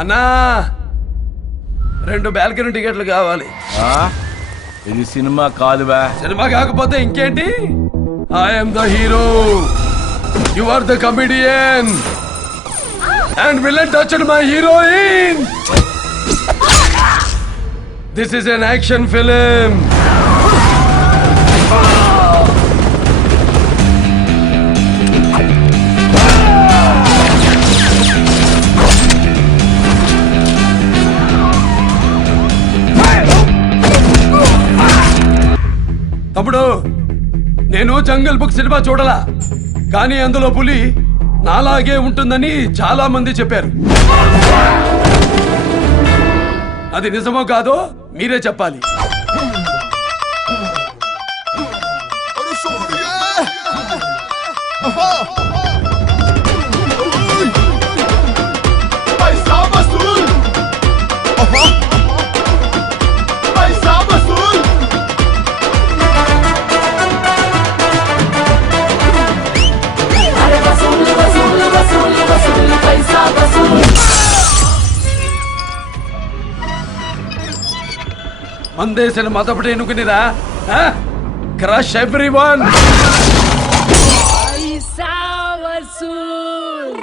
అన్నా 2 బాల్కనీ టికెట్లు కావాలి. ఇది సినిమా కాదువా. సినిమా కాకపోతే ఇంకేంటి? I'm the hero, you are the comedian and villain touched my heroine. This is an action film. తమ్ముడు, నేను జంగల్ బుక్ సినిమా చూడలా, కానీ అందులో పులి నాలాగే ఉంటుందని చాలా మంది చెప్పారు. అది నిజమో కాదో మీరే చెప్పాలి. మందేసిన మతపటి ఎన్నుకునిరా, క్రష్ ఎవ్రీవన్. పైసా వసూల్.